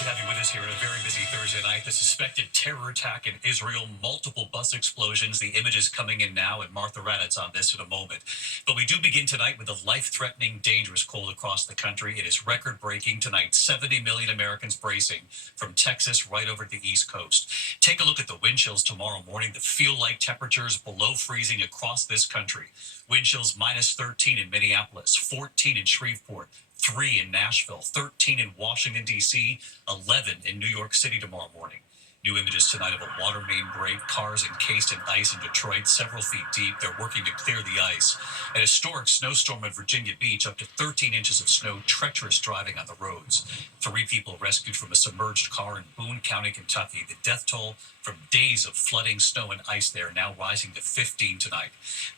to have you with us here on a very busy Thursday night. The suspected terror attack in Israel, multiple bus explosions, the images coming in now, and Martha Raddatz on this in a moment. But we do begin tonight with a life-threatening, dangerous cold across the country. It is record-breaking tonight. 70 million Americans bracing from Texas right over to the East Coast. Take a look at the wind chills tomorrow morning. The feel-like temperatures below freezing across this country. Wind chills minus 13 in Minneapolis, 14 in Shreveport, 3 in Nashville, 13 in Washington, D.C., 11 in New York City tomorrow morning. New images tonight of a water main break, cars encased in ice in Detroit, several feet deep. They're working to clear the ice. An historic snowstorm at Virginia Beach, up to 13 inches of snow, treacherous driving on the roads. 3 people rescued from a submerged car in Boone County, Kentucky. The death toll from days of flooding, snow, and ice there now rising to 15 tonight.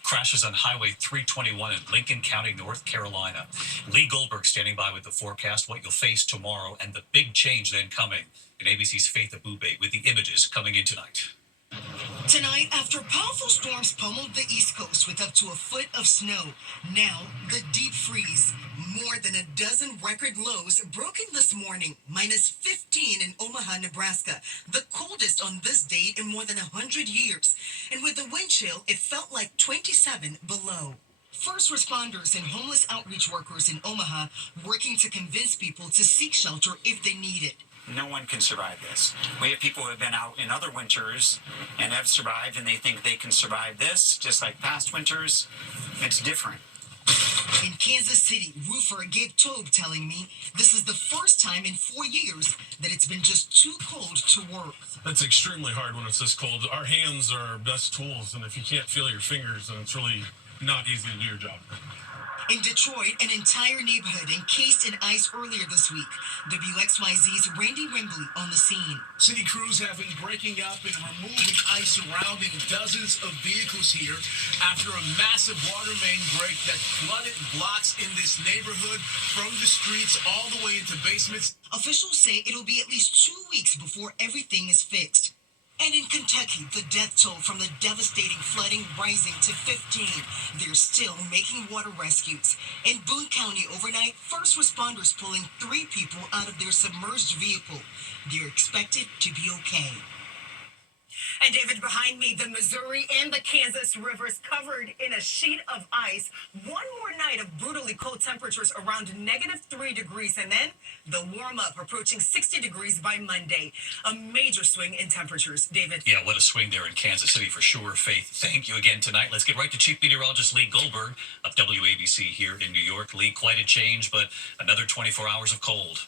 Crashes on Highway 321 in Lincoln County, North Carolina. Lee Goldberg standing by with the forecast, what you'll face tomorrow, and the big change then coming. And ABC's Faith Abube with the images coming in tonight. Tonight, after powerful storms pummeled the East Coast with up to a foot of snow, now the deep freeze. More than a dozen record lows broken this morning, minus 15 in Omaha, Nebraska, the coldest on this date in more than 100 years. And with the wind chill, it felt like 27 below. First responders and homeless outreach workers in Omaha working to convince people to seek shelter if they need it. No one can survive this. We have people who have been out in other winters and have survived, and they think they can survive this, just like past winters. It's different. In Kansas City, roofer Gabe Tobe telling me this is the first time in 4 years that it's been just too cold to work. It's extremely hard when it's this cold. Our hands are our best tools, and if you can't feel your fingers, then it's really not easy to do your job. In Detroit, an entire neighborhood encased in ice earlier this week. WXYZ's Randy Wembley on the scene. City crews have been breaking up and removing ice surrounding dozens of vehicles here after a massive water main break that flooded blocks in this neighborhood from the streets all the way into basements. Officials say it'll be at least 2 weeks before everything is fixed. And in Kentucky, the death toll from the devastating flooding rising to 15. They're still making water rescues. In Boone County overnight, first responders pulling 3 people out of their submerged vehicle. They're expected to be okay. And David, behind me, the Missouri and the Kansas rivers covered in a sheet of ice. One more night of brutally cold temperatures around -3 degrees, and then the warm up approaching 60 degrees by Monday. A major swing in temperatures. David. Yeah, what a swing there in Kansas City for sure, Faith. Thank you again tonight. Let's get right to Chief Meteorologist Lee Goldberg of WABC here in New York. Lee, quite a change, but another 24 hours of cold.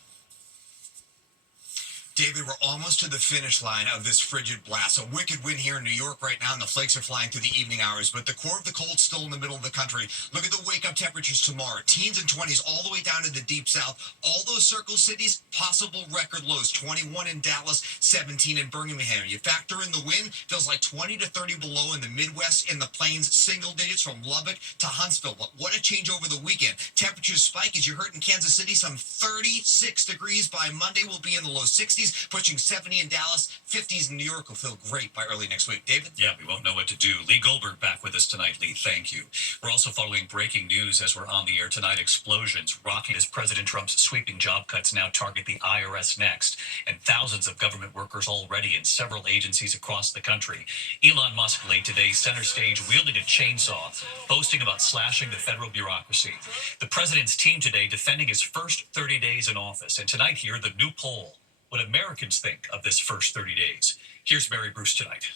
David, we're almost to the finish line of this frigid blast. A wicked wind here in New York right now, and the flakes are flying through the evening hours. But the core of the cold still in the middle of the country. Look at the wake-up temperatures tomorrow. Teens and 20s all the way down to the deep south. All those circle cities, possible record lows. 21 in Dallas, 17 in Birmingham. You factor in the wind, feels like 20 to 30 below in the Midwest, in the plains, single digits from Lubbock to Huntsville. But what a change over the weekend. Temperatures spike, as you heard in Kansas City, some 36 degrees by Monday. We'll be in the low 60s. Pushing 70 in Dallas, 50s in New York will feel great by early next week. David? Yeah, we won't know what to do. Lee Goldberg back with us tonight. Lee, thank you. We're also following breaking news as we're on the air tonight. Explosions rocking as President Trump's sweeping job cuts now target the IRS next, and thousands of government workers already in several agencies across the country. Elon Musk late today, center stage, wielding a chainsaw, boasting about slashing the federal bureaucracy. The president's team today defending his first 30 days in office. And tonight here, the new poll. What Americans think of this first 30 days. Here's Mary Bruce tonight.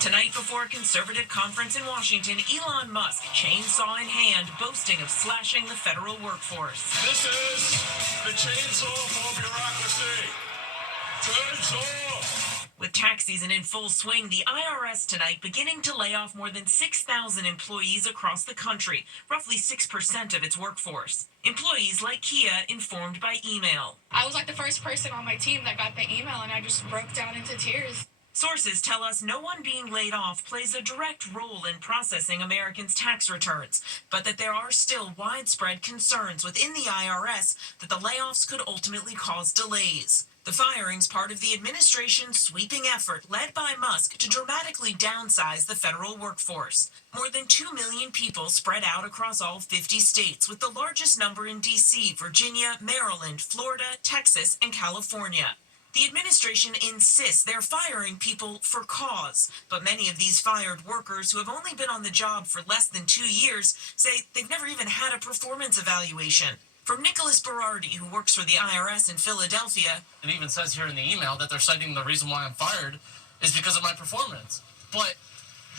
Tonight before a conservative conference in Washington, Elon Musk, chainsaw in hand, boasting of slashing the federal workforce. This is the chainsaw for bureaucracy. Chainsaw! With tax season in full swing, the IRS tonight beginning to lay off more than 6,000 employees across the country, roughly 6% of its workforce. Employees like Kia informed by email. I was like the first person on my team that got the email, and I just broke down into tears. Sources tell us no one being laid off plays a direct role in processing Americans' tax returns, but that there are still widespread concerns within the IRS that the layoffs could ultimately cause delays. The firing's part of the administration's sweeping effort led by Musk to dramatically downsize the federal workforce. More than 2 million people spread out across all 50 states, with the largest number in D.C., Virginia, Maryland, Florida, Texas, and California. The administration insists they're firing people for cause, but many of these fired workers who have only been on the job for less than 2 years say they've never even had a performance evaluation. From Nicholas Berardi, who works for the IRS in Philadelphia. It even says here in the email that they're citing the reason why I'm fired is because of my performance. But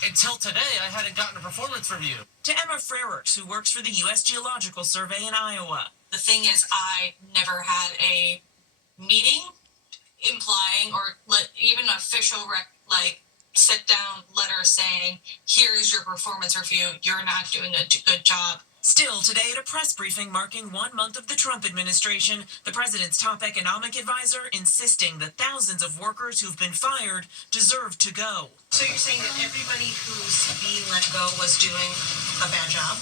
until today, I hadn't gotten a performance review. To Emma Frericks, who works for the U.S. Geological Survey in Iowa. The thing is, I never had a meeting implying or even an official sit down letter saying, here is your performance review, you're not doing a good job. Still, today at a press briefing marking 1 month of the Trump administration, the president's top economic advisor insisting that thousands of workers who've been fired deserve to go. So you're saying that everybody who's being let go was doing a bad job?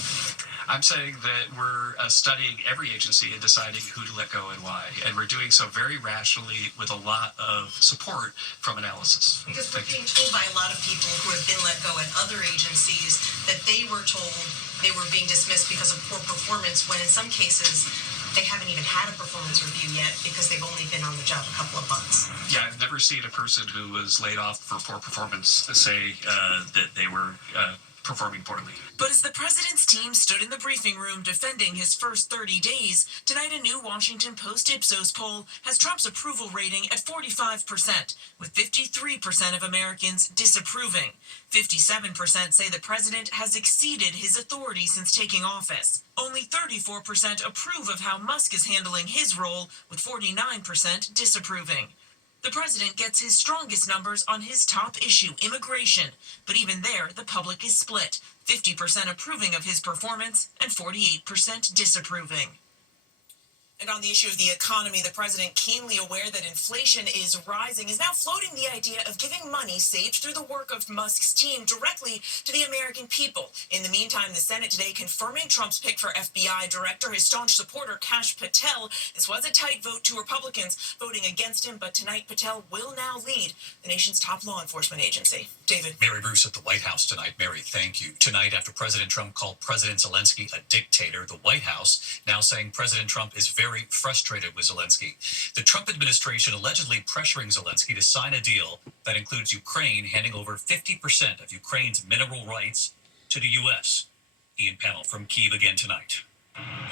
I'm saying that we're studying every agency and deciding who to let go and why. And we're doing so very rationally with a lot of support from analysis. Because we're being told by a lot of people who have been let go at other agencies that they were told they were being dismissed because of poor performance, when in some cases they haven't even had a performance review yet because they've only been on the job a couple of months. Yeah, I've never seen a person who was laid off for poor performance say that they were performing poorly. But as the president's team stood in the briefing room defending his first 30 days, tonight a new Washington Post Ipsos poll has Trump's approval rating at 45%, with 53% of Americans disapproving. 57% say the president has exceeded his authority since taking office. Only 34% approve of how Musk is handling his role, with 49% disapproving. The president gets his strongest numbers on his top issue, immigration. But even there, the public is split, 50% approving of his performance and 48% disapproving. And on the issue of the economy, the president, keenly aware that inflation is rising, is now floating the idea of giving money saved through the work of Musk's team directly to the American people. In the meantime, the Senate today confirming Trump's pick for FBI director, his staunch supporter, Kash Patel. This was a tight vote, 2 Republicans voting against him, but tonight Patel will now lead the nation's top law enforcement agency. David. Mary Bruce at the White House tonight. Mary, thank you. Tonight, after President Trump called President Zelensky a dictator, the White House now saying President Trump is very frustrated with Zelensky. The Trump administration allegedly pressuring Zelensky to sign a deal that includes Ukraine handing over 50% of Ukraine's mineral rights to the U.S. Ian Pennell from Kyiv again tonight.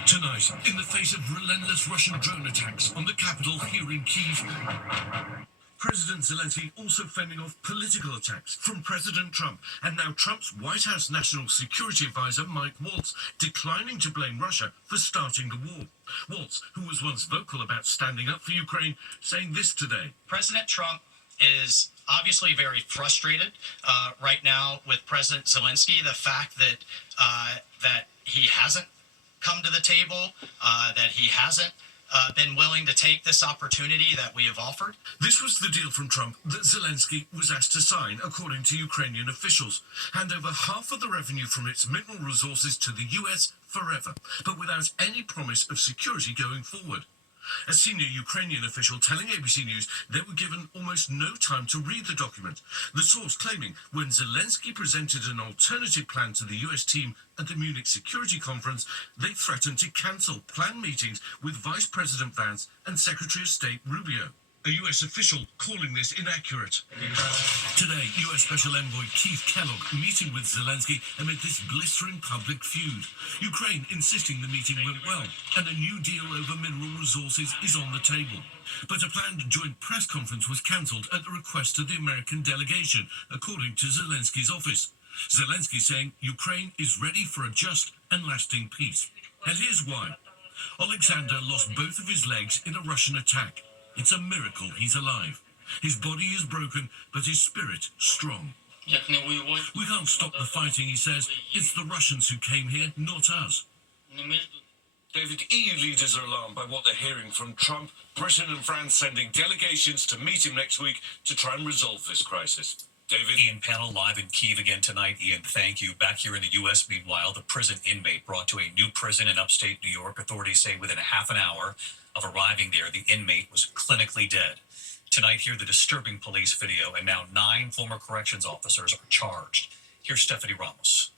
Tonight, in the face of relentless Russian drone attacks on the capital here in Kyiv, President Zelensky also fending off political attacks from President Trump, and now Trump's White House National Security Advisor Mike Waltz declining to blame Russia for starting the war. Waltz, who was once vocal about standing up for Ukraine, saying this today. President Trump is obviously very frustrated right now with President Zelensky. The fact that that he hasn't come to the table, that he hasn't been willing to take this opportunity that we have offered. This was the deal from Trump that Zelensky was asked to sign, according to Ukrainian officials. Hand over half of the revenue from its mineral resources to the US forever, but without any promise of security going forward. A senior Ukrainian official telling ABC News they were given almost no time to read the document. The source claiming when Zelensky presented an alternative plan to the US team at the Munich Security Conference, they threatened to cancel planned meetings with Vice President Vance and Secretary of State Rubio. A US official calling this inaccurate. Today, US Special Envoy Keith Kellogg meeting with Zelensky amid this blistering public feud. Ukraine insisting the meeting went well, and a new deal over mineral resources is on the table. But a planned joint press conference was cancelled at the request of the American delegation, according to Zelensky's office. Zelensky saying Ukraine is ready for a just and lasting peace. And here's why. Alexander lost both of his legs in a Russian attack. It's a miracle he's alive. His body is broken, but his spirit strong. We can't stop the fighting, he says. It's the Russians who came here, not us. David, EU leaders are alarmed by what they're hearing from Trump. Britain and France sending delegations to meet him next week to try and resolve this crisis. David? Ian Panel live in Kyiv again tonight. Ian, thank you. Back here in the U.S., meanwhile, the prison inmate brought to a new prison in upstate New York. Authorities say within a half an hour of arriving there, the inmate was clinically dead. Tonight, hear the disturbing police video, and now 9 former corrections officers are charged. Here's Stephanie Ramos.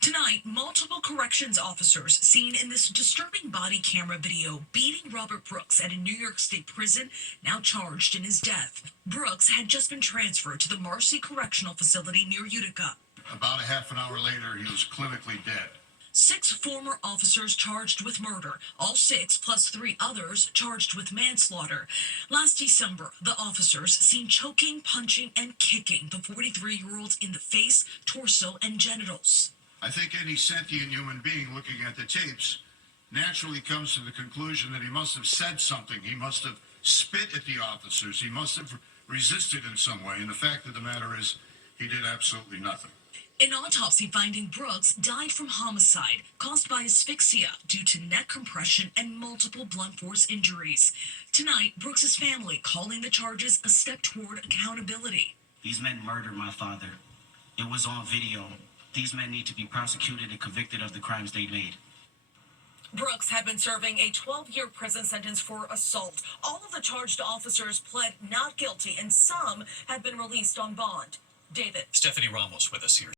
Tonight, multiple corrections officers seen in this disturbing body camera video beating Robert Brooks at a New York State prison, now charged in his death. Brooks had just been transferred to the Marcy Correctional Facility near Utica. About a half an hour later, he was clinically dead. 6 former officers charged with murder, all 6 plus 3 others charged with manslaughter. Last December, the officers seen choking, punching, and kicking the 43-year-old in the face, torso, and genitals. I think any sentient human being looking at the tapes naturally comes to the conclusion that he must have said something. He must have spit at the officers. He must have resisted in some way. And the fact of the matter is, he did absolutely nothing. An autopsy finding Brooks died from homicide caused by asphyxia due to neck compression and multiple blunt force injuries. Tonight, Brooks's family calling the charges a step toward accountability. These men murdered my father. It was on video. These men need to be prosecuted and convicted of the crimes they made. Brooks had been serving a 12-year prison sentence for assault. All of the charged officers pled not guilty, and some had been released on bond. David. Stephanie Ramos with us here.